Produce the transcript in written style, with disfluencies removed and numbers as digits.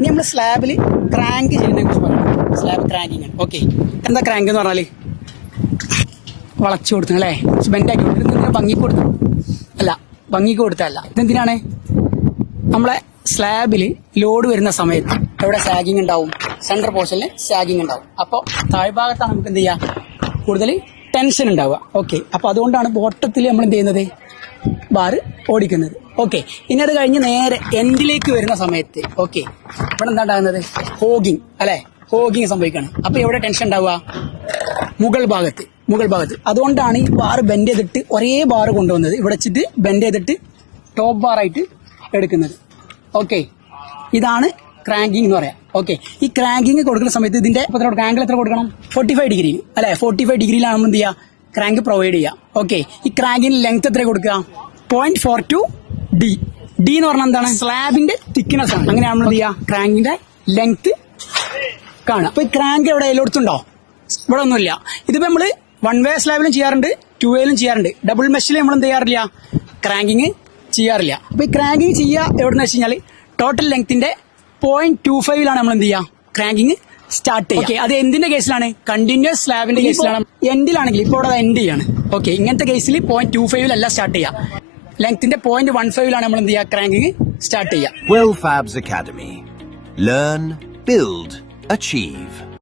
ഇനി നമ്മൾ സ്ലാബിൽ ക്രാങ്ക് ചെയ്യുന്നതിനെ കുറിച്ച് പറയാം. സ്ലാബ് ക്രാങ്കിങ് ആണ്. ഓക്കെ, എന്താ ക്രാങ്ക് എന്ന് പറഞ്ഞാൽ വളച്ചു കൊടുത്തു അല്ലേ, ബെൻഡാക്കി കൊടുത്തു, ഭംഗിക്ക് കൊടുത്തു അല്ല, ഭംഗിക്ക് കൊടുത്തല്ല. ഇതെന്തിനാണ്? നമ്മളെ സ്ലാബിൽ ലോഡ് വരുന്ന സമയത്ത് എവിടെ സാഗിങ് ഉണ്ടാവും, സെൻട്രൽ പോർഷനിൽ സാഗിങ് ഉണ്ടാവും. അപ്പോൾ താഴ്ഭാഗത്താണ് നമുക്ക് എന്ത് ചെയ്യുക, കൂടുതൽ ടെൻഷൻ ഉണ്ടാവുക. ഓക്കെ, അപ്പോൾ അതുകൊണ്ടാണ് ബോട്ടത്തിൽ നമ്മൾ എന്ത് ചെയ്യുന്നത്, ബാർ ഓടിക്കുന്നത്. ഓക്കെ, ഇനി അത് കഴിഞ്ഞ് നേരെ എൻഡിലേക്ക് വരുന്ന സമയത്ത് ഓക്കെ ഇവിടെ എന്താ ഉണ്ടാകുന്നത്, ഹോഗിങ് അല്ലെ, ഹോഗിങ് സംഭവിക്കുകയാണ്. അപ്പോൾ എവിടെ ടെൻഷൻ ഉണ്ടാവുക, മുകൾ ഭാഗത്ത്. അതുകൊണ്ടാണ് ഈ ബാർ ബെൻഡ് ചെയ്തിട്ട് ഒരേ ബാർ കൊണ്ടുവന്നത് ഇവിടെ വെച്ചിട്ട് ബെൻഡ് ചെയ്തിട്ട് ടോപ്പ് ബാറായിട്ട് എടുക്കുന്നത്. ഓക്കെ, ഇതാണ് ക്രാങ്കിങ് എന്ന് പറയാം. ഓക്കെ, ഈ ക്രാങ്കിങ് കൊടുക്കുന്ന സമയത്ത് ഇതിന്റെ ആംഗിൾ എത്ര കൊടുക്കണം, 45 ഡിഗ്രി അല്ലെ. 45 ഡിഗ്രിയിലാണ് നമ്മൾ എന്ത് ചെയ്യുക, ക്രാങ്ക് പ്രൊവൈഡ് ചെയ്യുക. ഓക്കെ, ഈ ക്രാങ്കിന് ലെങ്ത് എത്ര കൊടുക്കുക, 0.42 ഡി. ഡി എന്ന് പറഞ്ഞാൽ എന്താണ്, സ്ലാബിന്റെ തിക്നെസ് ആണ്. അങ്ങനെയാണ് നമ്മൾ എന്ത് ചെയ്യുക, ക്രാങ്കിന്റെ ലെങ്ത് കാണുക. അപ്പൊ ഈ ക്രാങ്ക് എവിടെ എല്ലായിടത്തുണ്ടോ, ഇവിടെ ഒന്നുമില്ല. ഇതിപ്പോ നമ്മള് 1 വേ സ്ലാബിലും ചെയ്യാറുണ്ട്, 2 വേയിലും ചെയ്യാറുണ്ട്. ഡബിൾ മെഷിൽ നമ്മൾ എന്ത് ചെയ്യാറില്ല, ക്രാങ്കിങ് ചെയ്യാറില്ല. അപ്പൊ ഈ ക്രാങ്കിങ് ചെയ്യുക എവിടെന്ന് വെച്ച് കഴിഞ്ഞാൽ ടോട്ടൽ ലെങ്ത്തിന്റെ 0.25 നമ്മൾ എന്ത് ചെയ്യുക, ക്രാങ്കിങ് സ്റ്റാർട്ട് ചെയ്യുക. ഓക്കെ, അത് എന്തിന്റെ കേസിലാണ്, കണ്ടിന്യൂസ് സ്ലാബിന്റെ കേസിലാണ്. എൻഡിലാണെങ്കിൽ ഇപ്പോൾ ഇവിടെ എൻഡ് ചെയ്യാണ്. ഓക്കെ, ഇങ്ങനത്തെ കേസിൽ 0.25 സ്റ്റാർട്ട് ചെയ്യുക. ലെങ്ത്തിന്റെ 0.15 നമ്മൾ എന്ത് ചെയ്യുക, ക്രാങ്കിങ് സ്റ്റാർട്ട് ചെയ്യുക. Well Fabs Academy. Learn, build, achieve.